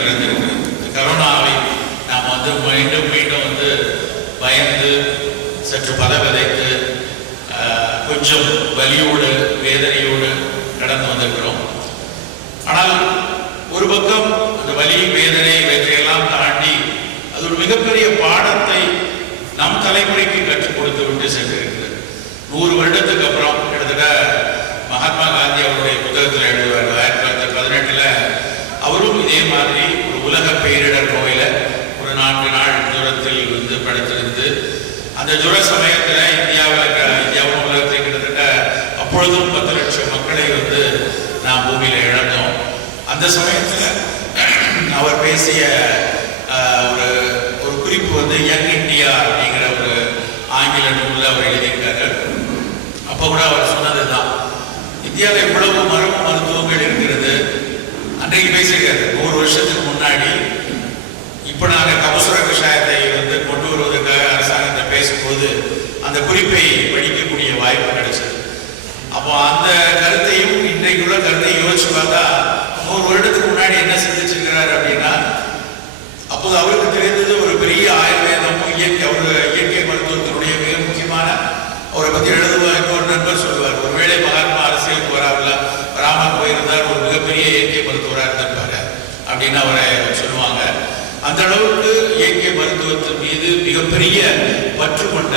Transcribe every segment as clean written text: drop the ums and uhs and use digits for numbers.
பிறந்திருக்கு. கரோனாவை நாம் வந்து மீண்டும் மீண்டும் வந்து பயந்து சற்று பதவிதைத்து கொஞ்சம் வலியோடு வேதனையோடு கடந்து வந்திருக்கிறோம். ஆனால் ஒரு பக்கம் அந்த வலி வேதனை இவற்றையெல்லாம் தாண்டி அது ஒரு மிகப்பெரிய பாடத்தை நம் தலைமுறைக்கு கற்றுக் கொடுத்து விட்டு சென்றிருக்கிறது. 100 வருடத்துக்கு அப்புறம் கிட்டத்தட்ட மகாத்மா காந்தி அவருடைய புத்தகத்தில் எழுதுவார். 1918 அவரும் இதே மாதிரி ஒரு உலக பேரிடர் நோயில ஒரு 4 நாள் ஜுரத்தில் வந்து படுத்திருந்து அந்த ஜுர சமயத்தில் இந்தியாவும் உலகத்தில் கிட்டத்தட்ட அப்பொழுதும் 10 லட்சம் மக்களை வந்து நாம் பூமியில இழந்தோம். அந்த சமயத்தில் அவர் பேசிய ஒரு குறிப்பு வந்து யங் இந்தியா அப்படிங்கிற ஒரு ஆங்கில நூலில் அவர் எழுதியிருக்காரு. அப்போ கூட அவர் சொன்னதுதான், இந்தியாவில் எவ்வளவு மருத்துவங்கள் இருக்கிறது. அன்றைக்கு பேசியிருக்காரு 100 வருஷத்துக்கு முன்னாடி. இப்போ நாங்கள் கபசுர கஷாயத்தை வந்து கொண்டு வருவதற்காக அரசாங்கத்தை பேசும்போது அந்த குறிப்பை படிக்கக்கூடிய வாய்ப்பு கிடைச்சது. அப்போ அந்த கருத்தையும் இன்றைக்குள்ள கருத்தையும் யோசிச்சு பார்த்தா 100 வருடத்துக்கு முன்னாடி என்ன சிந்திச்சிருக்கிறார் அப்படின்னா, அப்போது அவருக்கு தெரிந்தது ஒரு பெரிய ஆயுர்வேதமும் இயற்கை மருத்துவத்தினுடைய மிக முக்கியமான அவரை பற்றி எழுதுவார். ஒரு நண்பர் சொல்லுவார், ஒருவேளை மகாத்மா அரசியலுக்கு வராமல் போயிருந்தார் ஒரு மிகப்பெரிய இயற்கை மருத்துவராக இருந்திருப்பாரு அப்படின்னு அவரை சொல்லுவாங்க. அந்த அளவுக்கு இயற்கை மருத்துவத்தின் மீது மிகப்பெரிய பற்று கொண்ட,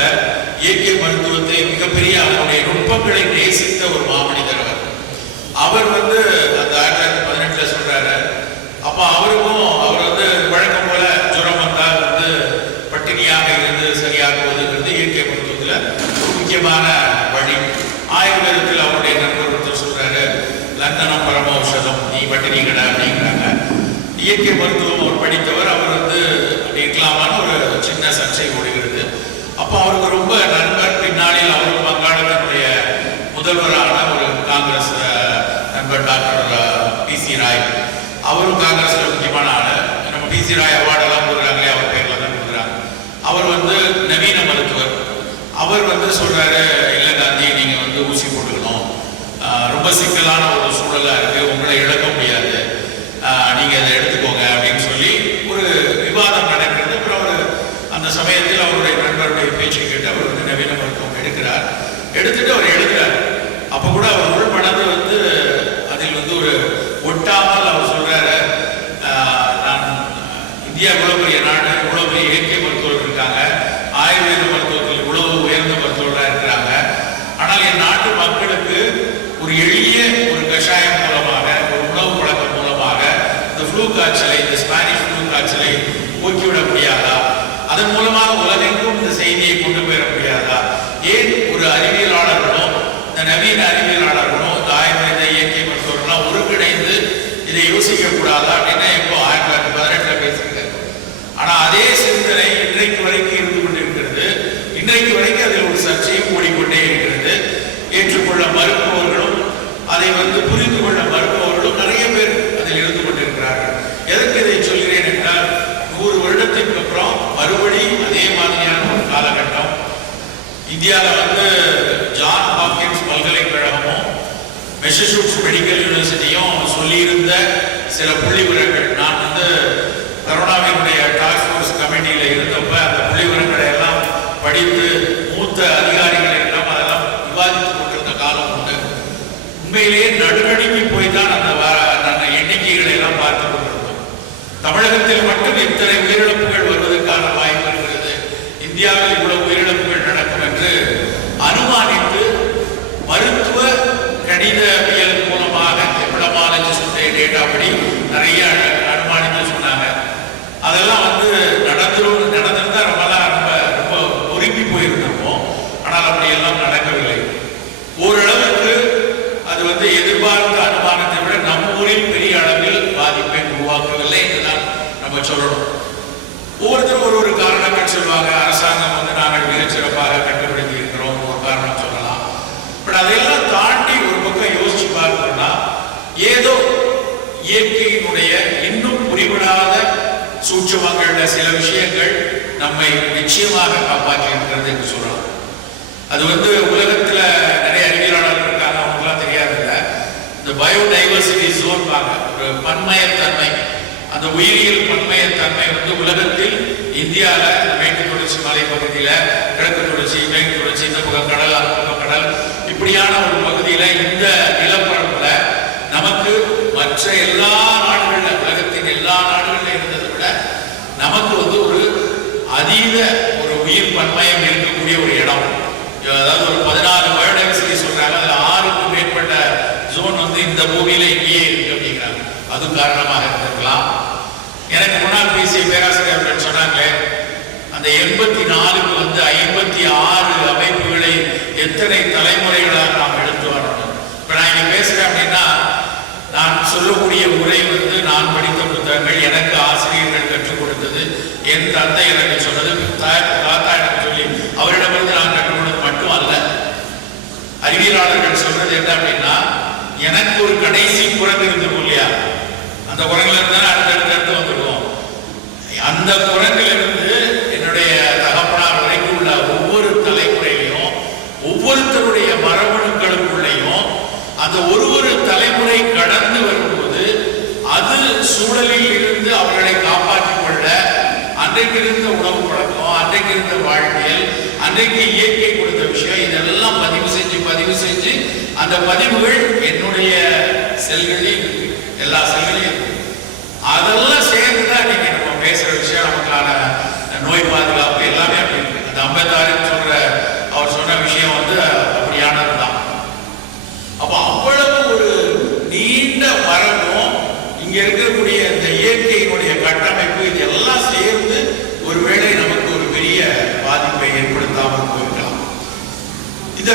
இயற்கை மருத்துவத்தை மிகப்பெரிய அவருடைய நுட்பங்களை நேசித்த ஒரு மாமனிதர் அவர் வந்து அந்த 1918 சொல்றாரு. அப்போ அவர் வந்து வழக்கம் போல ஜுரம் வந்தால் வந்து பட்டினியாக இருந்து சரியாக்குவதுங்கிறது இயற்கை மருத்துவத்தில் ஒரு முக்கியமான வழி. ஆயுர்வேதத்தில் அவருடைய நண்பர் ஒருத்தர் சொல்றாரு, லண்டனம் பரமௌஷதம், நீ பட்டினி கடை அப்படிங்கிறாங்க. இயற்கை மருத்துவம் அவர் படித்தவர். அவர் வந்து அப்படி இருக்கலாமான ஒரு சின்ன சர்ச்சை ஓடுகிறது. அப்போ அவருக்கு ரொம்ப நண்பர், பின்னாளில் அவருக்கு வங்காளத்தினுடைய முதல்வரான ஒரு காங்கிரஸ் நண்பர் டாக்டர் PC ராய். அவரும் காங்கிரஸ்ல முக்கியமான ஆளு. நம்ம PC ராய் அவார்டெல்லாம் கொடுக்குறாங்களே, அவர் பேர்ல தான் கொடுக்குறாங்க. அவர் வந்து நவீன மருத்துவர். அவர் வந்து சொல்றாரு, இல்லை காந்தி, நீங்க வந்து ஊசி போட்டுக்கணும், ரொம்ப சிக்கலான ஒரு சூழலா இருக்கு, உங்களை இழக்க முடியாது, நீங்க அதை எடுத்துக்கோங்க அப்படின்னு சொல்லி ஒரு விவாதம் நடக்கிறது. அப்புறம் அவர் அந்த சமயத்தில் அவருடைய நண்பருடைய பேச்சை கேட்டு அவர் வந்து நவீன மருத்துவம் எடுத்துட்டு அவர் எழுதுறாரு. அப்ப கூட அவர் உள் மனது வந்து அதில் வந்து ஒரு ஒட்டாமல் அவர் சொல்றாரு, நான் இந்தியா இவ்வளவு பெரிய நாடு, இவ்வளவு பெரிய இயற்கை மருத்துவர்கள் இருக்காங்க, ஆயுர்வேத மருத்துவத்தில் இவ்வளவு உயர்ந்த மருத்துவர்களாக இருக்கிறாங்க. ஆனால் என் நாட்டு மக்களுக்கு ஒரு எளிய ஒரு கஷாயம் மூலமாக, ஒரு உணவு பழக்கம் மூலமாக இந்த ஃப்ளூ காய்ச்சலை, இந்த ஸ்பானிஷ் ஃப்ளூ காய்ச்சலை போக்கிவிட முடியாதா? அதன் மூலமாக உலகெங்கும் இந்த செய்தியை கொண்டு போயிட முடியாதா? ஏன் ஒரு அறிவியலாளர்களோ, இந்த நவீன அறிவியலாளர்களோ, இந்த ஆயுர்வேத இயற்கை மருத்துவர்கள்லாம் ஒருங்கிணைந்து இதை யோசிக்க கூடாதா அப்படின்னு இப்போ 1918 பேசியிருக்காரு. ஆனா அதே சிந்தனை இன்றைக்கு வரைக்கும் இருந்து கொண்டிருக்கிறது. இன்றைக்கு வரைக்கும் அதில் ஒரு சர்ச்சையும் ஓடிக்கொண்டே இருக்கிறது. ஏற்றுக்கொள்ள மறுப்பவர்களும் அதை வந்து புரிந்து கொள்ள மறுப்பவர்களும் நிறைய பேர் அதில் இருந்து கொண்டிருக்கிறார்கள். எதற்கு இதை சொல்கிறேன் என்றால், 100 வருடத்திற்கு அப்புறம் மறுபடி அதே மாதிரியான ஒரு காலகட்டம். இந்தியாவில் வந்து ஜான் ஹாப்கின்ஸ் பல்கலைக்கழகமும் மெசச்சூட்ஸ் மெடிக்கல் யூனிவர்சிட்டியும் சொல்லியிருந்த சில புள்ளி விவரங்கள், நான் வந்து கரோனாவினுடைய டாஸ்க் ஃபோர்ஸ் கமிட்டியில இருந்தப்ப அந்த புள்ளி விவரங்களை எல்லாம் படித்து மூத்த அதிகாரிகளை எல்லாம் அதெல்லாம் விவாதித்துக் கொண்டிருந்த காலம் உண்டு. உண்மையிலேயே நடுநடுங்கி போய்தான் அந்த எண்ணிக்கைகளை எல்லாம் பார்த்து கொண்டிருந்தோம். தமிழகத்தில் மட்டும் இத்தனை உயிரிழப்புகள் வருவதற்கான வாய்ப்பு இருக்கிறது, இந்தியாவில் இவ்வளவு உயிரிழப்புகள் நடக்கும் என்று அனுமானித்து மருத்துவ கணிதவியல் மூலமாக எபிடமாலஜிஸ்டுடைய டேட்டா படி நிறைய அனுமானித்து சொன்னாங்க. அதெல்லாம் வந்து நடந்திருந்தா ரொம்ப பொறுப்பி போயிருந்தோம். ஆனால் அப்படியெல்லாம் நடக்கவில்லை. ஓரளவுக்கு அது வந்து எதிர்பார்த்த அனுமானத்தை விட நம்ம ஊரில் பெரிய அளவில் பாதிப்பை உருவாக்கவில்லை என்றுதான் நம்ம சொல்லணும். ஒவ்வொருத்தரும் ஒரு காரணங்கள் சொல்லுவாங்க. அரசாங்கம் வந்து நாங்கள் மிகச்சிறப்பாக கண்டுபிடித்து இருக்கிறோம், ஒரு காரணம் சொல்லலாம். பட் அதையெல்லாம் தாண்டி ஒரு பக்கம் யோசிச்சு பார்க்கணும்னா, ஏதோ இயற்கையினுடைய இன்னும் புரிவிடாத சூட்சமங்கள்ல சில விஷயங்கள் நம்மை நிச்சயமாக காப்பாற்றி இருக்கிறது என்று சொல்லலாம். அது வந்து உலகத்துல நிறைய அறிவியலாளர்கள் இருக்காங்க, அவங்களுக்குலாம் தெரியாது. இந்த பயோடைவர்சிட்டி ஜோன் பாங்க, ஒரு பன்மயத்தன்மை, அந்த உயிரியல் பன்மையத்தன்மை வந்து உலகத்தில் இந்தியாவில் மேற்கு தொடர்ச்சி மலை பகுதியில், கிழக்கு தொடர்ச்சி, மேற்கு தொடர்ச்சி, இந்த பக்கம் கடல், அந்த பக்கம் கடல், இப்படியான ஒரு பகுதியில் இந்த நிலப்பரப்புல நமக்கு மற்ற எல்லா நாடுகளில், உலகத்தின் எல்லா நாடுகளில் இருந்ததை விட நமக்கு வந்து ஒரு அதீத ஒரு உயிர் பன்மயம் இருக்கக்கூடிய ஒரு இடம். அதாவது ஒரு 14 வருடம் சொல்லி சொல்றாங்க. அதுல 6க்கும் மேற்பட்ட ஜோன் வந்து இந்த பூமியில இங்கேயே இருக்கு அப்படிங்கிறாங்க. அது காரணமாக இருந்திருக்கலாம். எனக்கு முன்னால் பேசிய பேராசிரியர்கள் சொன்னாங்களே, அந்த 84க்கு வந்து 56 அமைப்புகளை எத்தனை தலைமுறைகளாக நாம் எடுத்து வரணும். இப்ப நான் இங்க பேசுறேன் அப்படின்னா, நான் சொல்லக்கூடிய உரை வந்து நான் படித்த புத்தகங்கள், எனக்கு ஆசிரியர்கள் கற்றுக் கொடுத்தது, என் தந்தை எனக்கு சொன்னது, தாத்தா எனக்கு சொல்லி அவரிடமிருந்து நான் கற்றுக் கொடுத்தது மட்டும் அல்ல. அறிவியலாளர்கள் சொல்றது என்ன அப்படின்னா, எனக்கு ஒரு கடைசி குரங்கு இருந்திருக்கும் இல்லையா, அந்த குரங்குல இருந்து அடுத்தடுத்து வந்துடுவோம். அந்த குரங்கிலிருந்து என்னுடைய தகப்பனார் வரைக்கும் உள்ள ஒவ்வொரு தலைமுறையிலையும் ஒவ்வொருத்தருடைய மரபணுக்களுக்குள்ளேயும் அந்த ஒரு தலைமுறை கடந்து வரும்போது அது சூழலில் இருந்து அவர்களை காப்பாற்றிக் கொள்ள அன்றைக்கு இருந்த உணவு பழக்கம், அன்றைக்கு இருந்த வாழ்வியல், அன்றைக்கு இயற்கை கொடுத்த விஷயம், இதெல்லாம் பதிவு செஞ்சு அந்த பதிவுகள் என்னுடைய செல்களில் எல்லா செல்களையும் அதெல்லாம் சேர்ந்துதான் நீங்க நம்ம பேசுற விஷயம். நமக்கான நோய் பாதுகாப்பு எல்லாமே அப்படி இருக்கு. அந்த 56 அவர் சொன்ன விஷயம் வந்து அப்படியானதுதான். அப்ப அவ்வளவு ஒரு நீண்ட மரமும் இங்க இருக்கக்கூடிய இந்த இயற்கையினுடைய கட்டமைப்பு இதெல்லாம் சேர்ந்து ஒருவேளை நமக்கு ஒரு பெரிய பாதிப்பை ஏற்படுத்தாமல் போயிருக்கலாம். இந்த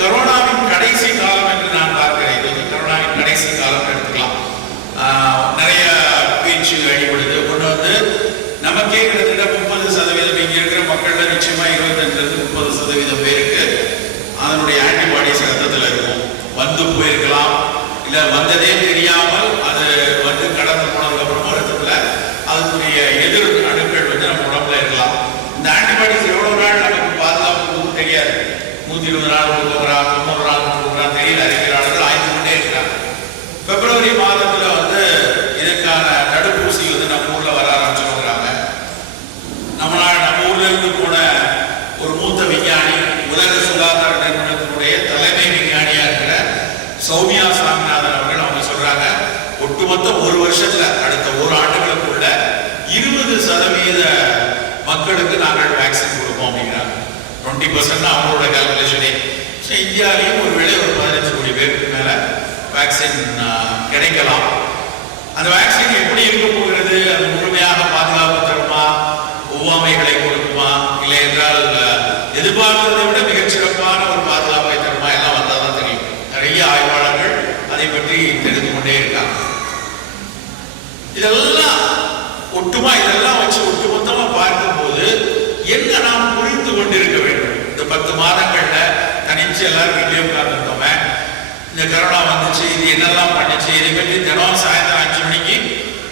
கரோனாவின் கடைசி காலம் என்று நான் பார்க்கிறேன். இது வந்து கரோனாவின் கடைசி காலம் எடுத்துக்கலாம். நிறைய பேச்சு அடிபடுது. ஒன்று வந்து நமக்கே கிட்டத்தட்ட 30% இங்க இருக்கிற மக்கள்ல நிச்சயமா 25-30% பேருக்கு அதனுடைய ஆன்டிபாடிஸ் ரத்தத்தில் இருக்கும். வந்து போயிருக்கலாம், இல்ல வந்ததே தெரியாமல் அது வந்து கடந்து போனதுக்கு அப்புறமா ரத்தத்துல அதுக்குரிய எதிர் அணுக்கள் வந்து நம்ம உடம்புல இருக்கலாம். இந்த ஆன்டிபாடிஸ் எவ்வளவு நாள் நமக்கு பாதுகாப்பு தெரியாது. 120 நாள் கொடுக்குறான், 90 நாள் கொடுக்குறான், தெரியல. அறிவியலாளர்கள் ஆய்வு கொண்டே இருக்கிறாங்க. பிப்ரவரி மாதத்துல வந்து இதற்கான தடுப்பூசி வந்து நம்ம ஊர்ல வர ஆரம்பிச்சுருக்கிறாங்க. நம்ம ஊர்ல இருந்து போன ஒரு மூத்த விஞ்ஞானி, உலக சுகாதார நிறுவனத்தினுடைய தலைமை விஞ்ஞானியா இருக்கிற சௌமியா சாமிநாதன் அவர்கள் அவங்க சொல்றாங்க, ஒட்டுமொத்த ஒரு வருஷத்துல அடுத்த ஒரு ஆண்டுகளுக்குள்ள 20% மக்களுக்கு நாங்கள் வேக்சின் கொடுப்போம் அப்படிங்கிறாங்க. 20% அவங்களோட கால்குலேஷனே. இந்தியாவிலையும் ஒருவேளை ஒரு 15 கோடி பேருக்கு மேல வேக்சின் கிடைக்கலாம். அந்த வேக்சின் எப்படி இருக்க போகிறது? அது முழுமையாக பாதுகாப்பு தருமா, ஒவ்வாமைகளை கொடுக்குமா, இல்லை என்றால் எதிர்பார்த்ததை விட மிகச்சிறப்பான ஒரு பாதுகாப்பை தருமா, எல்லாம் வந்தாதான் தெரியும். நிறைய ஆய்வாளர்கள் அதை பற்றி தெரிந்து கொண்டே இருக்காங்க. இதெல்லாம் வச்சு ஒட்டுமொத்தமா பார்க்கும்போது என்ன நாம் புரிந்து கொண்டிருக்க வேண்டும்? இந்த 10 மாதங்கள்ல தனிச்சு எல்லாரும் வீட்டிலே உட்கார்ந்துருந்தோமே, இந்த கரோனா வந்துச்சு, இது என்னெல்லாம் பண்ணிச்சு, இதை பற்றி தினம் சாயந்தரம் 5 மணிக்கு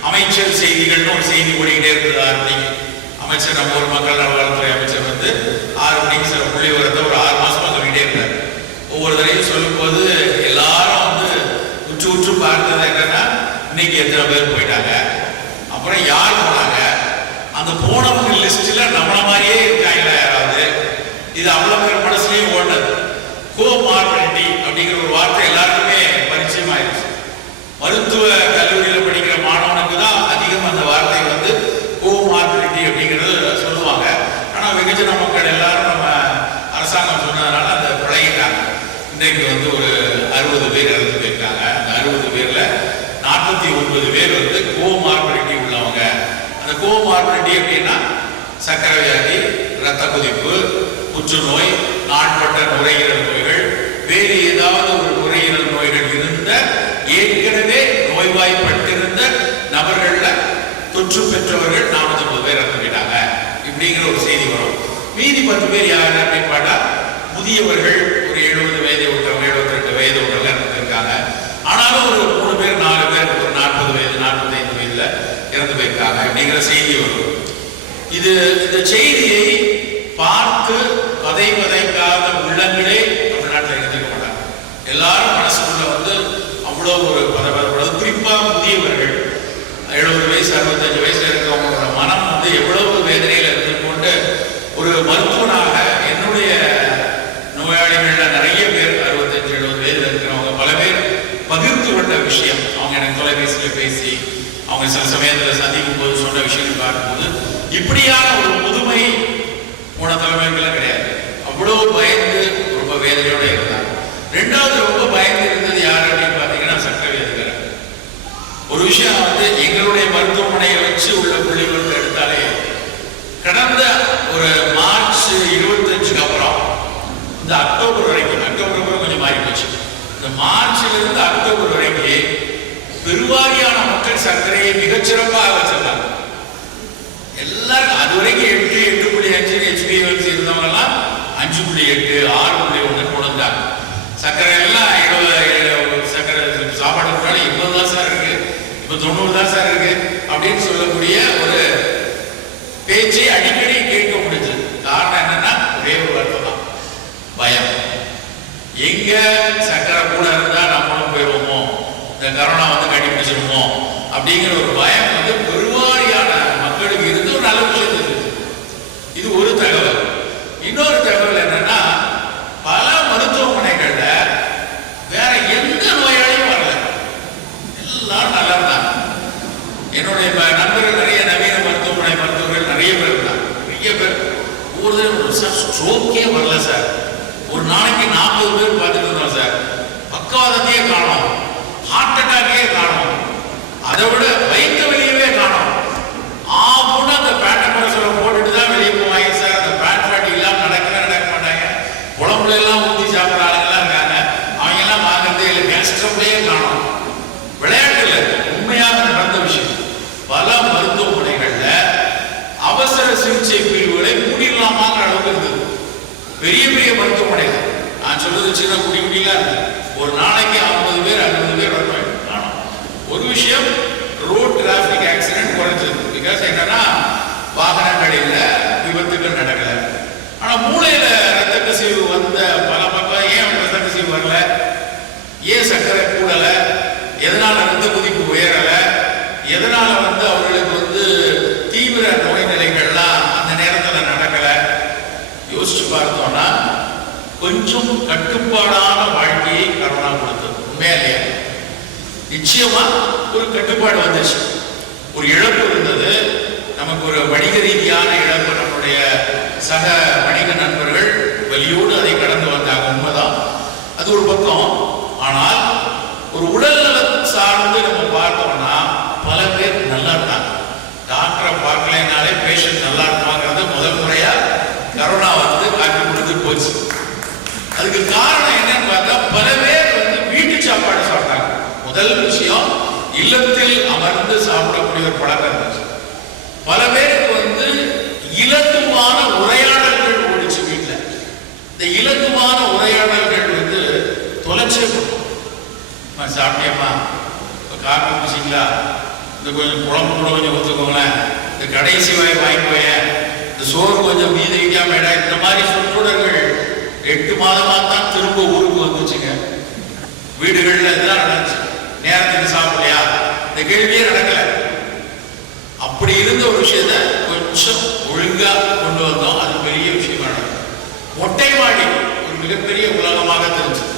அமைச்சர் செய்திகள்னு ஒரு செய்தி ஓடிக்கிட்டே இருக்குது. 6 மணிக்கு அமைச்சர், நம்ம ஊர் மக்கள் நலவளத்துறை அமைச்சர் வந்து 6 மணிக்கு சில புள்ளி வரத்தை ஒரு 6 மாசமா சொல்லிட்டே இருந்தார். ஒவ்வொரு தடையும் சொல்லும் போது எல்லாரும் வந்து உற்று பார்த்தது என்னன்னா, இன்னைக்கு எத்தனை பேர் போயிட்டாங்க, அப்புறம் யார் போனாங்க, அந்த போனவங்க லிஸ்ட்ல நம்மள மாதிரியே இருக்காங்களா யாராவது, இது அவ்வளவு பேர் மனசுலயும் ஓடுனது. கோமார்பிலிட்டி அப்படிங்கிற ஒரு வார்த்தை எல்லாருக்குமே பரிச்சயம் ஆயிடுச்சு. மருத்துவ கல்லூரியில் படிக்கிற மாணவனுக்கு தான் அதிகம் அந்த வார்த்தை வந்து கோமார்பிலிட்டி அப்படிங்கிறது சொல்லுவாங்க. ஆனா வெகுஜன மக்கள் எல்லாரும் நம்ம அரசாங்கம் சொன்னதுனால அந்த பழகிட்டாங்க. இன்றைக்கு வந்து ஒரு 60 பேர் இறந்து போயிருக்காங்க. அந்த 60 பேர்ல 49 பேர் வந்து கோமார்பிலிட்டி உள்ளவங்க. அந்த கோமார்பிலிட்டி அப்படின்னா சர்க்கரை வியாதி, இரத்த கொதிப்பு, புற்றுநோய், நாட்பட்ட நுரையீரல் நோய்கள், வேறு ஏதாவது ஒரு நுரையீரல் நோய்கள் இருந்த ஏற்கனவே நோய்வாய்ப்பட்டிருந்த நபர்கள்ல தொற்று பெற்றவர்கள் 49 பேர் இறந்து போயிட்டாங்க இப்படிங்கிற ஒரு செய்தி வரும். மீதி 10 பேர் யாரு அப்படின்னு பார்த்தா முதியவர்கள், ஒரு 70 வயதை விட்டவங்க, 72 வயது விட்டவங்க இறந்து போயிருக்காங்க. ஆனாலும் ஒரு 3 பேர் 4 பேர் ஒரு 40 வயது 45 வயதுல இறந்து போயிருக்காங்க அப்படிங்கிற செய்தி வரும். இந்த செய்தியை பார்த்து வதைக்காத உள்ளங்களே தமிழ்நாட்டில் இருந்துக்க மாட்டாங்க. எல்லாரும் மனசுக்குள்ள வந்து அவ்வளவு ஒரு பதவிப்படுறது. குறிப்பா முதியவர்கள், 70 வயசு 65 வயசுல இருக்கிறவங்களோட மனம் வந்து எவ்வளவு வேதனையில் இருந்து கொண்டு ஒரு மருத்துவனாக என்னுடைய நோயாளிகள்ல நிறைய பேர் 65-70 வயதுல இருக்கிறவங்க பல பேர் பகிர்ந்து கொண்ட விஷயம், அவங்க எனக்கு தொலைபேசியில பேசி அவங்க சில சமயத்தில் சந்திக்கும் போது சொன்ன விஷயங்கள் பார்க்கும்போது இப்படியான ஒரு புதுமை போன தலைமைகள்லாம் கிடையாது. அவ்வளவு பயந்து ரொம்ப வேதனையோட இருந்தாங்க. ரெண்டாவது ரொம்ப பயந்து இருந்தது யார் அப்படின்னு பார்த்தீங்கன்னா சக்கரை வியாதிக்காரர். ஒரு விஷயம் வந்து எங்களுடைய மருத்துவமனையை வச்சு உள்ள புள்ளிகளுக்கு எடுத்தாலே கடந்த ஒரு மார்ச் 25க்கு அப்புறம் இந்த அக்டோபர் வரைக்கும், அக்டோபர் கொஞ்சம் மாறி போச்சு, இந்த மார்ச்ல இருந்து அக்டோபர் வரைக்கும் பெருவாரியான மக்கள் சர்க்கரையை மிகச்சிறப்பாக வச்சிருந்தாங்க. எல்லாரும் அது வரைக்கும் 8.5 HbA1c இருந்தவங்க எல்லாம் 5.8 6.1 கொடுத்தாங்க. சர்க்கரை எல்லாம் 70 சர்க்கரை சாப்பாடு முன்னாடி 80 தான் சார் இருக்கு, இப்போ 90 தான் சார் இருக்கு அப்படின்னு சொல்லக்கூடிய ஒரு பேச்சை அடிக்கடி கேட்க முடிஞ்சது. காரணம் என்னன்னா ஒரே ஒரு வார்த்தை தான், பயம். எங்க சர்க்கரை கூட இருந்தா நம்மளும் போயிடுவோமோ, இந்த கரோனா வந்து கண்டுபிடிச்சிருமோ அப்படிங்கிற ஒரு பயம் வந்து பெருவாரியான மக்களுக்கு இருந்து ஒரு நல்ல விஷயம் இருக்கு. இது ஒரு தகவல். இன்னொரு தகவல் என்னன்னா பல மருத்துவமனைகள்ல வேற எந்த நோயாளியும் வரல, எல்லாரும் நல்லா இருந்தாங்க. என்னுடைய நண்பர்கள் நிறைய நவீன மருத்துவமனை மருத்துவர்கள் நிறைய பேர் இருந்தாங்க. நிறைய பேர் ஒவ்வொரு சார் ஸ்ட்ரோக்கே வரல சார், ஒரு நாளைக்கு 40 பேர் பார்த்துட்டு இருந்தோம் சார், பக்கவாதத்தையே காணும், ஹார்ட் அட்டாக்கே காணும், அதை விட வயிற்று வெளியவே காணும். அந்த பேண்ட் மரசோட போட்டுட்டு தான் வெளியே போவாங்க சார். அந்த பேண்ட் பாட்டி இல்லாம நடக்க மாட்டாங்க. உடம்புல எல்லாம் ஊற்றி சாப்பிட்ற ஆளுங்கெல்லாம் இருக்காங்க, அவங்க எல்லாம் வாங்குறதே இல்லை. கேஸ்ட்ரோவே காணும். விளையாட்டுல உண்மையாக நடந்த விஷயம். பல மருத்துவமனைகள்ல அவசர சிகிச்சை பிரிவுகளை மூடிடலாமாங்கிற அளவுக்கு இருந்தது. பெரிய பெரிய மருத்துவமனைகள், நான் சொல்றது சின்ன குடி குடிலாம் இருக்கு, ஒரு நாளைக்கு 50 பேர் 60 பேர் வரணும். ஒரு விஷயம், ரோட் டிராபிக் ஆக்சிடென்ட் குறைஞ்சது. பிகாஸ் என்னன்னா வாகனங்கள் இல்லை, விபத்துகள் நடக்கல. ஆனா மூளையில ரத்த கசிவு வந்த பல பக்கம் ஏன் ரத்த கசிவு வரல, ஏன் சர்க்கரை கூடல, எதனால ரத்த கொதிப்பு உயரல, எதனால வந்து அவர்களுக்கு வந்து தீவிர நோய் நிலைகள்லாம் அந்த நேரத்தில் நடக்கல யோசிச்சு பார்த்தோம்னா கொஞ்சம் கட்டுப்பாடான வாழ்க்கையை கரோனா கொடுத்தது. உண்மையா இல்லையா? நிச்சயமா ஒரு கட்டுப்பாடு வந்துச்சு. ஒரு இழப்பு இருந்தது, நமக்கு ஒரு வணிக ரீதியான இழப்பு. நம்முடைய சக வணிக நண்பர்கள் வலியோடு அதை கடந்து வந்தாங்க, உண்மைதான், அது ஒரு பக்கம். ஆனால் ஒரு உடல் நலம் சார்ந்து நம்ம பார்த்தோம்னா பல பேர் நல்லா இருந்தாங்க. டாக்டரை பார்க்கலைனாலே பேஷண்ட் நல்லா இருப்பாங்கிறது முதல் முறையா கரோனா வந்து காட்டி கொடுத்து போச்சு. அதுக்கு காரணம் என்னன்னு பார்த்தா பல பேர் வந்து வீட்டு சாப்பாடு சாப்பிட்டாங்க. முதல் விஷயம், இல்லத்தில் அமர்ந்து சாப்பிடக்கூடிய ஒரு பழக்கம் இருந்துச்சு. பல பேருக்கு வந்து இலகுவான உரையாடல்கள் ஓடிச்சு வீட்டில். இந்த இலகுவான உரையாடல்கள் வந்து தொலைச்சே போகும். சாப்பிட்டியம்மா, காப்பி குடிச்சிங்களா, இந்த கொஞ்சம் குழம்பு கூட கொஞ்சம் ஊற்றுக்கோங்களேன், இந்த கடைசி வாய் வாங்கிக்கோய, இந்த சோறு கொஞ்சம் மீதி வைக்காம இடம், இந்த மாதிரி சொற்றொடர்கள் 8 மாதமா தான் திரும்ப ஊருக்கு வந்துச்சுங்க. வீடுகள்ல இதெல்லாம் நடந்துச்சு. நேரத்துக்கு சாப்பிடலையா, இந்த கேள்வியே நடக்கல. அப்படி இருந்த ஒரு விஷயத்த கொஞ்சம் ஒழுங்கா கொண்டு வந்தோம். அது பெரிய விஷயமா நடக்கும். மொட்டை மாடி ஒரு மிகப்பெரிய உலகமாக தெரிஞ்சது.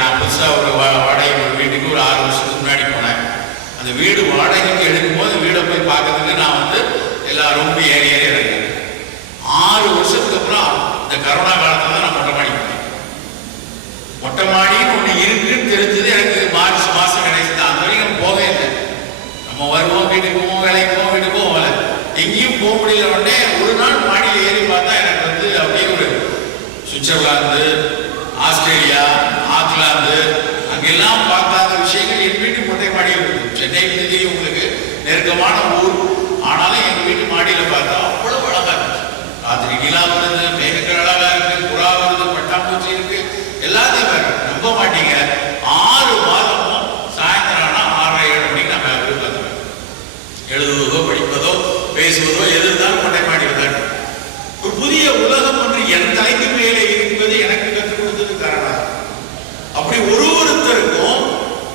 நான் புதுசா ஒரு வாடகை ஒரு வீட்டுக்கு ஒரு 6 வருஷத்துக்கு முன்னாடி போனேன். அந்த வீடு வாடகைக்கு எடுக்கும் போது வீடை போய் பார்க்கறதுக்கு நான் வந்து எல்லா ரொம்ப ஏறி இறங்கினேன். 6 வருஷத்துக்கு அப்புறம் இந்த கரோனா காலத்துல தான் நான் மொட்டை மாடி போனேன். மொட்டை மாடின்னு ஒண்ணு இருக்குன்னு தெரிஞ்சது எனக்கு மார்ச் மாசம் கடைசி தான். அந்த வரைக்கும் நம்ம போகவே இல்லை. நம்ம வருவோம், வீட்டுக்கு போவோம், வேலைக்கு போவோம், வீட்டுக்கு போவோம், வேலை எங்கேயும் போக முடியல. உடனே ஒரு நாள் மாடியில் ஏறி பார்த்தா எனக்கு வந்து அப்படியே ஒரு சுவிட்சர்லாந்து, ஆஸ்திரேலியா, ஆக்லாந்து அங்கெல்லாம் பார்க்காத விஷயங்கள் என் வீட்டு மொட்டை மாடியில் இருக்கு. சென்னை தெரியும் உங்களுக்கு, நெருக்கமான ஊர். ஆனாலும் எங்க வீட்டு மாடியில பார்த்தா அவ்வளவு அழகா இருக்கு. ராத்திரி நிலா வருது, மேகங்கள் அழகா இருக்கு, புறா வருது, பட்டாம்பூச்சி இருக்கு, எல்லாத்தையும் பாருங்க. நம்ப மாட்டீங்க, 6 மாதமும் சாயந்தரம் ஆனா 6:30-7 மணிக்கு நம்ம வீட்டுல எழுதுவதோ படிப்பதோ பேசுவதோ எது இருந்தாலும் மொட்டை மாடியில் தான். ஒரு புதிய உலகம் ஒன்று என் தலைக்கு மேலே இருப்பது எனக்கு கற்றுக் கொடுத்தது காரணம். அப்படி ஒருத்தருக்கும்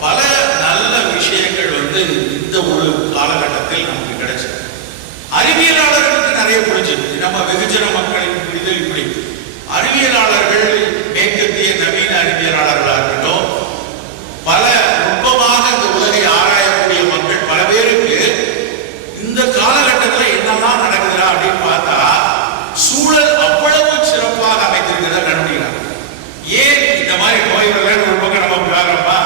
பல நல்ல விஷயங்கள் வந்து இந்த ஒரு காலகட்டத்தில் நமக்கு கிடைச்சது. அறிவியலாளர்களுக்கு நிறைய புரிஞ்சது. நம்ம வெகுஜன மக்களின் புரிதல் இப்படி. அறிவியலாளர்கள், மேற்கத்திய நவீன அறிவியலாளர்களாக இருக்கட்டும், பல நுட்பமாக இந்த உலகை ஆராயக்கூடிய மக்கள் பல பேருக்கு இந்த காலகட்டத்தில் என்னதான் நடக்குதுடா அப்படின்னு பார்த்தா சூழல் அவ்வளவு சிறப்பாக அமைந்திருக்கிறதா கண்டுபிடிக்கிறாங்க. ஏன் இந்த மாதிரி நோய்கள் ஒரு பக்கம் நம்ம விவாதமா,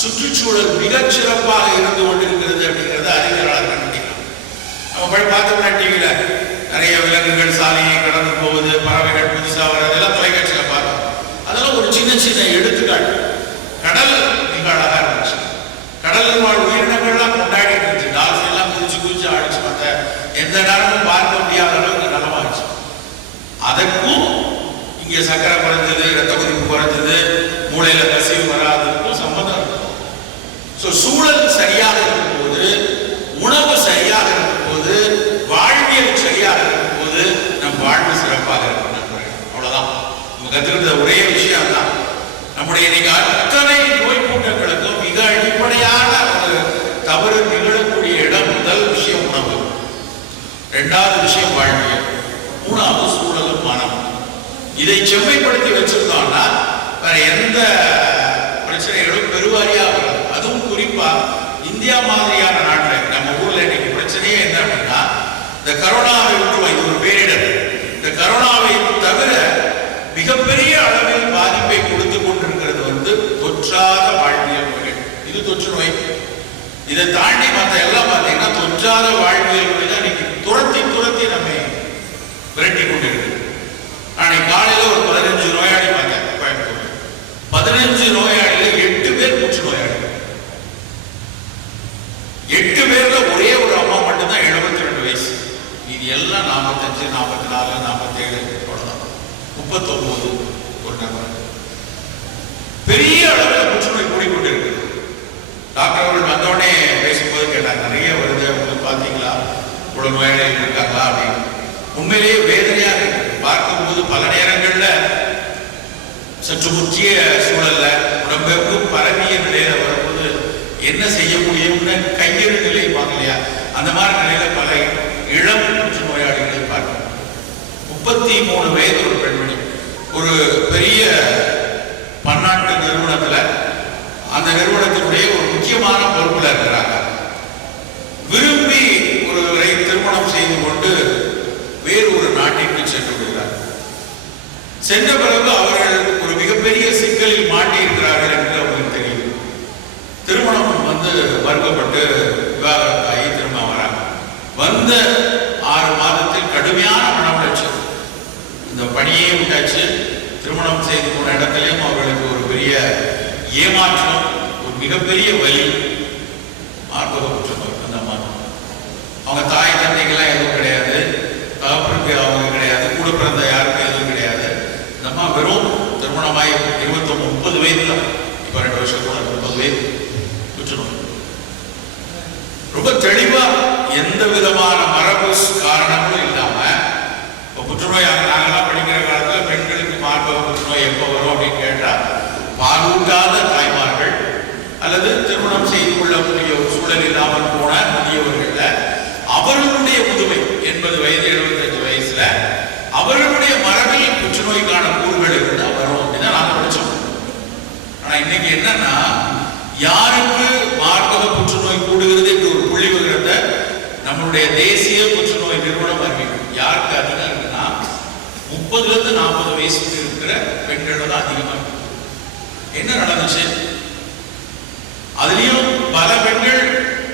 சுற்றுச்சூழல் மிகச் சிறப்பாக இருந்து கொண்டிருக்கிறது அப்படிங்கிறத அறிவியலாளர் கண்டுபிடிக்கலாம். நம்ம போய் பார்த்தோம்னா டிவியில நிறைய விலங்குகள் சாலையை கடந்து போவது, பறவைகள் புதுசா வர்றது எல்லாம் தொலைக்காட்சியில பார்த்தோம். அதெல்லாம் ஒரு சின்ன சின்ன எடுத்துக்காட்டு. கடல் மிக அழகா இருந்துச்சு. கடலில் வாழ் உயிரினங்கள்லாம் கொண்டாடிட்டு இருந்துச்சு. டால்ஃபின் எல்லாம் குதிச்சு ஆடிச்சு. மற்ற எந்த நேரமும் பார்க்க முடியாத அளவுக்கு நலமாச்சு. அதற்கும் இங்க சக்கரை குறைஞ்சது, ரத்த கொதிப்பு குறைஞ்சது, மூளையில கசிவு வராததுக்கும் சம்பந்தம் இருக்கும். சூழல் சரியாக இருக்கும் போது, உணவு சரியாக இருக்கும் போது, வாழ்வியல் சரியாக இருக்கும் போது நம் வாழ்வு சிறப்பாக இருக்கும். அவ்வளவுதான் நம்ம கத்துக்கிட்ட ஒரே விஷயம் தான். நம்முடைய இன்னைக்கு அத்தனை நோய் கூட்டங்களுக்கும் மிக அடிப்படையான ஒரு தவறு நிகழக்கூடிய இடம். முதல் விஷயம் உணவு, இரண்டாவது விஷயம் வாழ்வியல், மூணாவது சூழலும் மனம். இதை செம்மைப்படுத்தி வச்சிருந்தோம்னா வேற எந்த பிரச்சனைகளும் பெருவாரியா வரும். அதுவும் குறிப்பா இந்தியா மாதிரியான நாட்டில் நம்ம ஊர்ல இன்னைக்கு பிரச்சனையே என்ன அப்படின்னா, இந்த கரோனாவை விட்டுருவோம், இது ஒரு பேரிடர். இந்த கரோனாவை தவிர மிகப்பெரிய அளவில் பாதிப்பை கொடுத்து கொண்டிருக்கிறது தொற்றாத வாழ்வியல் நோய்கள். இது தொற்று நோய். இதை தாண்டி மற்ற எல்லாம் பார்த்தீங்கன்னா தொற்றாத வாழ்வியல் நோய் தான் இன்னைக்கு துரத்தி நம்ம விரட்டி கொண்டிருக்கு. அன்னைக்கு காலையில ஒரு 15 நோயாளி பார்த்தேன் கோயம்புத்தூர். 15 நோயாளியில 8 பேர் புற்று நோயாளி. 8 பேர்ல ஒரே ஒரு அம்மா மட்டும்தான் 72 வயசு. இது எல்லாம் 45, 44, 47 அவ்வளவுதான். 39 ஒரு நபர். பெரிய அளவில் புற்றுநோய் கூடிக்கொண்டிருக்கு. டாக்டர் அவர்கள் வந்தோடனே பேசும்போது கேட்டாங்க, நிறைய வருது உங்களுக்கு பார்த்தீங்களா, இவ்வளவு நோயாளிகள் இருக்காங்களா அப்படின்னு. உண்மையிலேயே வேதனையா இருக்கு பார்க்கும்போது. பல நேரங்கள்ல சற்று முக்கிய சூழல்ல உடம்பெங்கும் பரவிய நிலையில வரும்போது என்ன செய்ய முடியும்னு கையெழு நிலை பார்க்கலையா, அந்த மாதிரி நிலையில பல இளம் புற்று நோயாளிகளை பார்க்கணும். 33 வயது ஒரு பெண்மணி ஒரு பெரிய பன்னாட்டு நிறுவனத்துல, அந்த நிறுவனத்தினுடைய ஒரு முக்கியமான பொறுப்புல இருக்கிறாங்க. விரும்பி ஒருவரை திருமணம் செய்து கொண்டு வேறு ஒரு நாட்டிற்கு சென்று விடுகிறார். சென்ற பிறகு அவர்கள் ஒரு மிகப்பெரிய சிக்கலில் மாட்டி இருக்கிறார்கள் என்று அவங்களுக்கு தெரியும். திருமணம் மறுக்கப்பட்டு விவாகரத்தாகி திரும்ப வராங்க. வந்த 6 மாதத்தில் கடுமையான மன உளைச்சல். இந்த பணியே விட்டாச்சு. திருமணம் செய்து போன இடத்திலையும் அவர்களுக்கு ஒரு பெரிய ஏமாற்றம், ஒரு மிகப்பெரிய வலி, மார்பக புற்றுநோய். அந்த மாதிரி அவங்க தாய் தந்தைகள்லாம் எதுவும் கிடையாது, தகப்பனுக்கு அவங்க கிடையாது, கூட பிறந்த யாருக்கும் எதுவும் கிடையாது. இந்த அம்மா வெறும் திருமணமாய் 29-30 வயதுல, இப்போ 2 வருஷம் கூட 30 வயது புற்றுநோய். ரொம்ப தெளிவா எந்த விதமான மரபு காரணங்களும் இல்லாம இப்போ புற்றுநோய். நாங்கெல்லாம் படிக்கிற காலத்துல பெண்களுக்கு மார்பக புற்றுநோய் எப்போ வரும் அப்படின்னு கேட்டா, பாலூட்டாத தாய்மார்கள் அல்லது திருமணம் செய்து கொள்ளக்கூடிய ஒரு சூழல் இல்லாமல் போன முதியவர்கள அவர்களுடைய முதுமை 80 வயது 75 வயசுல அவர்களுடைய மரபில் புற்றுநோய்க்கான கூறுகள் இருந்தா வரும் அப்படின்னா நாங்க படிச்சோம். ஆனா இன்னைக்கு என்னன்னா, யாருக்கு மார்பக புற்றுநோய் கூடுகிறது என்று ஒரு புள்ளி விவரத்தை நம்மளுடைய தேசிய புற்றுநோய் நிறுவனம் அறிவிக்கும். யாருக்கு அதிகம் இருக்குன்னா 30 to 40 வயசுக்கு இருக்கிற பெண்கள் தான் அதிகமா இருக்கு. என்ன நடந்துச்சு? அதுலயும் பல பெண்கள்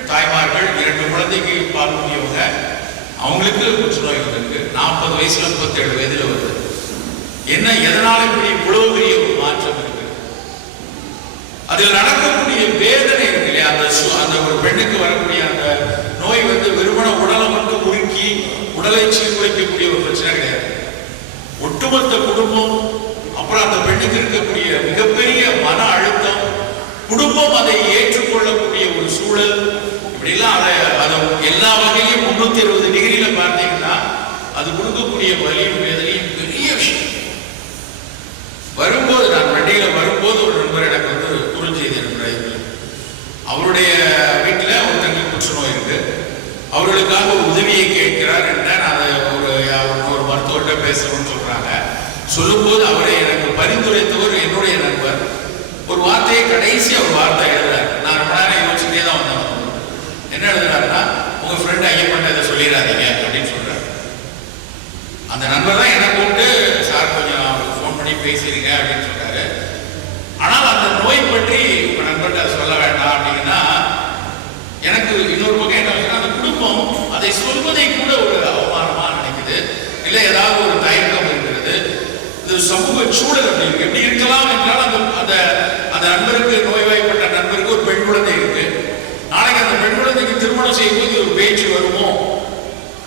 தாய்மார்கள் 2 குழந்தைக்கு பால் ஊட்டியவங்க, அவங்களுக்கு புற்றுநோய் வந்திருக்கு. 40 வயசுல 37 வயதுல வருது. என்ன, எதனால இப்படி இவ்வளவு பெரிய ஒரு மாற்றம் இருக்கு? அதில் நடக்கக்கூடிய வேதனை இருக்கு இல்லையா, அந்த ஒரு பெண்ணுக்கு வரக்கூடிய அந்த நோய் வெறுமன உடலை மட்டும் உருக்கி உடலை சீர்குலைக்கக்கூடிய ஒரு பிரச்சனை கிடையாது. ஒட்டுமொத்த குடும்பம், அப்புறம் அந்த பெண்ணுக்கு இருக்கக்கூடிய மிகப்பெரிய மன அழுத்தம், குடும்பம் அதை ஏற்றுக்கொள்ளக்கூடிய ஒரு சூழல், இப்படிலாம் அதை எல்லா வகையிலும் 360 டிகிரியில பார்த்தீங்கன்னா அது கொடுக்கக்கூடிய வலியும் வேதனையும் பெரிய விஷயம். வரும்போது நான் வண்டியில வரும்போது ஒரு நண்பர் எனக்கு குறுஞ்செய்தி அனுப்புறாரு. அவருடைய வீட்டுல ஒருத்தங்க புற்றுநோய் அவர்களுக்காக ஒரு உதவியை கேட்கிறார் என்ன அதை ஒரு மருத்துவர்கிட்ட பேசணும்னு சொல்றாங்க. சொல்லும்போது அவரை எனக்கு பரிந்துரைத்தவர் என்னுடைய நண்பர். ஒரு வார்த்தையை கடைசி அவர் வார்த்தை எழுதுறாரு. நான் ரொம்ப நேரம் யோசிச்சுட்டே தான் வந்தேன். என்ன எழுதுறாருன்னா, உங்க ஃப்ரெண்ட் ஐயப்பன் இதை சொல்லிடாதீங்க அப்படின்னு சொல்றாரு. அந்த நண்பர் தான் என்ன கூப்பிட்டு, சார் கொஞ்சம் ஃபோன் பண்ணி பேசிடுங்க அப்படின்னு சொல்றாரு. ஆனால் அந்த நோய் பற்றி உங்க நண்பர்கிட்ட சொல்ல வேண்டாம் அப்படின்னா, எனக்கு இன்னொரு பக்கம் என்ன வச்சுன்னா, அந்த குடும்பம் அதை சொல்வதை கூட ஒரு அவமானமா நினைக்குது, இல்லை ஏதாவது ஒரு தயக்கம் இருக்கிறது. இது சமூக சூழல் அப்படி இருக்கு. எப்படி இருக்கலாம் என்றால், அந்த அந்த நண்பருக்கு, நோய்வாய்ப்பட்ட நண்பருக்கு ஒரு பெண் குழந்தை இருக்கு. நாளைக்கு அந்த பெண் குழந்தைக்கு திருமணம் செய்யும்போது ஒரு பேச்சு வருமோ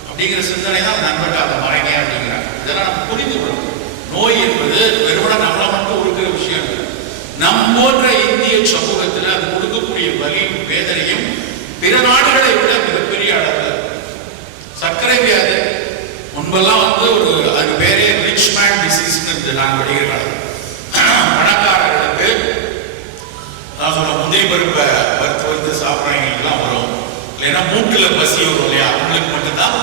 அப்படிங்கிற சிந்தனை தான் அந்த நண்பர்கிட்ட அதை மறைங்க அப்படிங்கிறாங்க. இதெல்லாம் நம்ம புரிந்து கொள்ளணும். நோய் என்பது வெறுமன நம்மளை மட்டும் இருக்கிற விஷயம் இல்லை. நம் போன்ற இந்திய சமூகத்தில் அது கொடுக்கக்கூடிய வலியும் வேதனையும் பிற நாடுகளை விட மிகப்பெரிய அளவில். சர்க்கரை வியாதி முன்பெல்லாம் ஒரு அது பேரே ரிச் மேன் டிசீஸ் நாங்கள் படிக்கிற காலம். பணக்காரர்களுக்கு நான் சொல்ல முந்திரி பருப்பை வறுத்து சாப்பிட்றவங்களுக்குலாம் வரும், இல்லைன்னா மூட்டில் பசி வரும் இல்லையா, அவங்களுக்கு மட்டும்தான்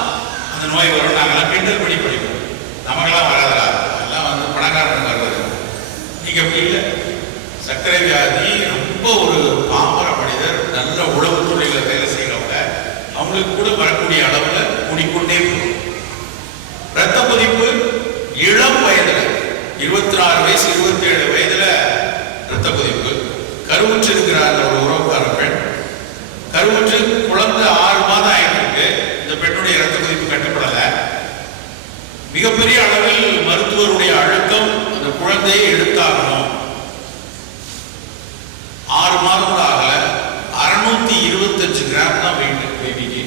அந்த நோய் வரும். நாங்கள்லாம் கிண்டல் பண்ணி படிப்போம். நமக்கெல்லாம் வராதா, எல்லாம் பணக்காரனுக்கு வருவது. நீங்க அப்படி இல்லை. சர்க்கரை வியாதி ரொம்ப ஒரு பாமர மனிதர், நல்ல உழவு தொழிலில் வேலை செய்கிறவங்க, அவங்களுக்கு கூட வரக்கூடிய அளவில் கூடிக்கொண்டே போகும். ரத்த கொதிப்பு இளம் வயதுல 26 வயசு 27 வயதுல ரத்த கொதிப்பு. கருவுற்று இருக்கிறார் ஒரு உறவுக்கார பெண். கருவுற்று குழந்தை 6 மாதம் ஆயிட்டு இந்த பெண்ணுடைய ரத்த கொதிப்பு கட்டுப்படல. மிகப்பெரிய அளவில் மருத்துவருடைய அழுத்தம், அந்த குழந்தையை எடுத்தாகணும். 6 மாதம் கூட ஆகல. 625 கிராம் தான் வெயிட் பேபிக்கு.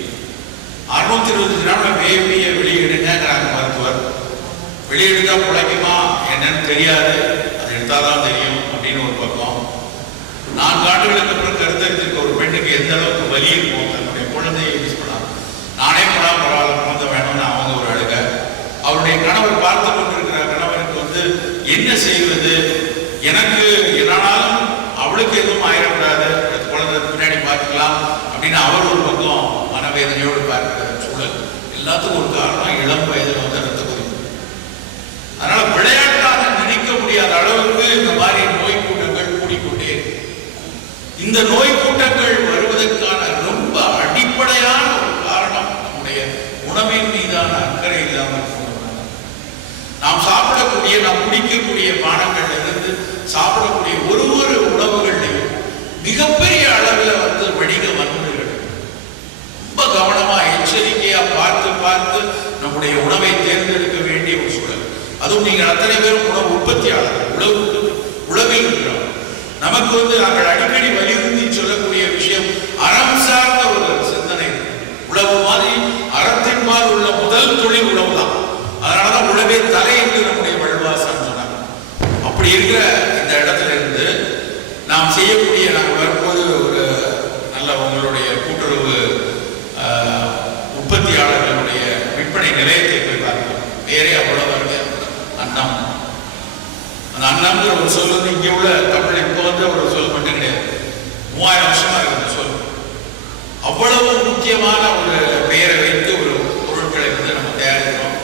625 கிராம்ல பேபியை வெளியிடுங்கிறாங்க மருத்துவர். வெளியிடுதா பிழைக்குமா என்னன்னு தெரியாது, அது எடுத்தாதான் தெரியும் அப்படின்னு ஒரு பக்கம். 4 ஆண்டுகளுக்கு அப்புறம் கருத்தரித்திருக்க ஒரு பெண்ணுக்கு எந்த அளவுக்கு வலி இருக்கும், தன்னுடைய குழந்தையை மிஸ் பண்ணலாம். நானே போனால் பரவாயில்ல, குழந்தை வேணும்னு அவங்க ஒரு அழுக. அவருடைய கணவர் பார்த்து கொண்டிருக்கிற கணவருக்கு என்ன செய்வது, எனக்கு என்னாலும் அவளுக்கு எதுவும் ஆயிடக்கூடாது, குழந்தை பின்னாடி பார்த்துக்கலாம் அப்படின்னு அவர் ஒரு பக்கம் மனவேதனையோடு பார்க்கிற சூழல். எல்லாத்துக்கும் ஒரு காரணம் இளம் வயதில் ரத்த கொதிப்பு. அதனால விளையாட்டாக நினைக்க முடியாத அளவுக்கு இந்த மாதிரி நோய் கூட்டங்கள் கூடிக்கொண்டே. இந்த நோய் கூட்டங்கள் வருவதற்கான ரொம்ப அடிப்படையான ஒரு காரணம் நம்முடைய உணவின் மீதான அக்கறை இல்லாமல் போனது. நாம் சாப்பிடக்கூடிய, நாம் குடிக்கக்கூடிய பானங்கள்ல இருந்து சாப்பிடக்கூடிய ஒரு உணவுகளையும் மிகப்பெரிய அளவில் வணிக வன்முறைகள். ரொம்ப கவனமா எச்சரிக்கையா பார்த்து நம்முடைய உணவை தேர்ந்தெடுக்க வேண்டிய ஒரு சூழல். அதுவும் நீங்கள் அத்தனை பேரும் உணவு உற்பத்தியாளர்கள், உழவில் இருக்கிறோம். நமக்கு நாங்கள் அடிக்கடி வலியுறுத்தி சொல்லக்கூடிய விஷயம் அறம் சார்ந்த ஒரு சிந்தனை. உழவு மாதிரி அறத்தின்பால் உள்ள முதல் தொழில் உழவு தான். அதனாலதான் உழவே தலை என்று நம்முடைய வள்ளுவாசன் சொன்னாங்க. அப்படி இருக்கிற இந்த இடத்துல இருந்து நாம் செய்யக்கூடிய, நாங்கள் வரும்போது ஒரு நல்ல உங்களுடைய கூட்டுறவு உற்பத்தியாளர்களுடைய விற்பனை நிலையத்தை போய் பார்க்கிறோம். வேறே அவ்வளவு அன்னம். அந்த அன்னம்ங்கிற ஒரு சொல் இங்கே உள்ள தமிழ் இப்போ ஒரு சொல் மட்டும் கிடையாது, 3000 வருஷமா இருக்கு சொல். அவ்வளவு முக்கியமான ஒரு பெயரை வைத்து ஒரு பொருட்களை நம்ம தயாரிக்கிறோம்.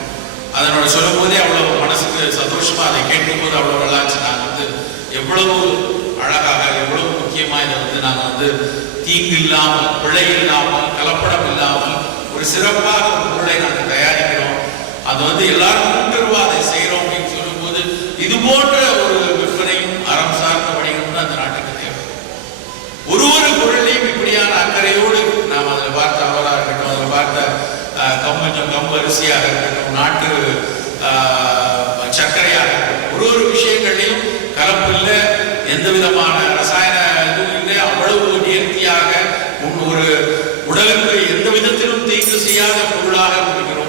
அதனோட சொல்லும் போதே அவ்வளவு மனசுக்கு சந்தோஷமா, அதை கேட்கும் போது அவ்வளவு நல்லாச்சு. நாங்கள் எவ்வளவு அழகாக, எவ்வளவு முக்கியமா இதை நாங்கள் தீங்கு இல்லாமல், பிழை இல்லாமல், கலப்படம் இல்லாமல் ஒரு சிறப்பாக ஒரு பொருளை நாங்கள் தயாரிக்கிறோம். அது எல்லாரும் கூட்டுறவா அதை செய்யறோம் அப்படின்னு சொல்லும் போது, இது போன்ற ஒரு விற்பனையும் அறம் சார்ந்த வணிகமும் அந்த நாட்டுக்கு தேவை. ஒரு பொருளையும் இப்படியான அக்கறையோடு நாம் அதில் பார்த்த அவராக இருக்கட்டும், அதில் பார்த்த கம்பு அரிசியாக இருக்கட்டும், நாட்டு சர்க்கரையாக இருக்கட்டும், ஒரு விஷயங்களையும் கலப்பில்ல, எந்த விதமான ரசாயன இதுவும் இல்லை, அவ்வளவு நேர்த்தியாக ஒரு உடலுக்கு எந்த விதத்திலும் தீங்கு செய்யாத பொருளாக இருக்கிறோம்.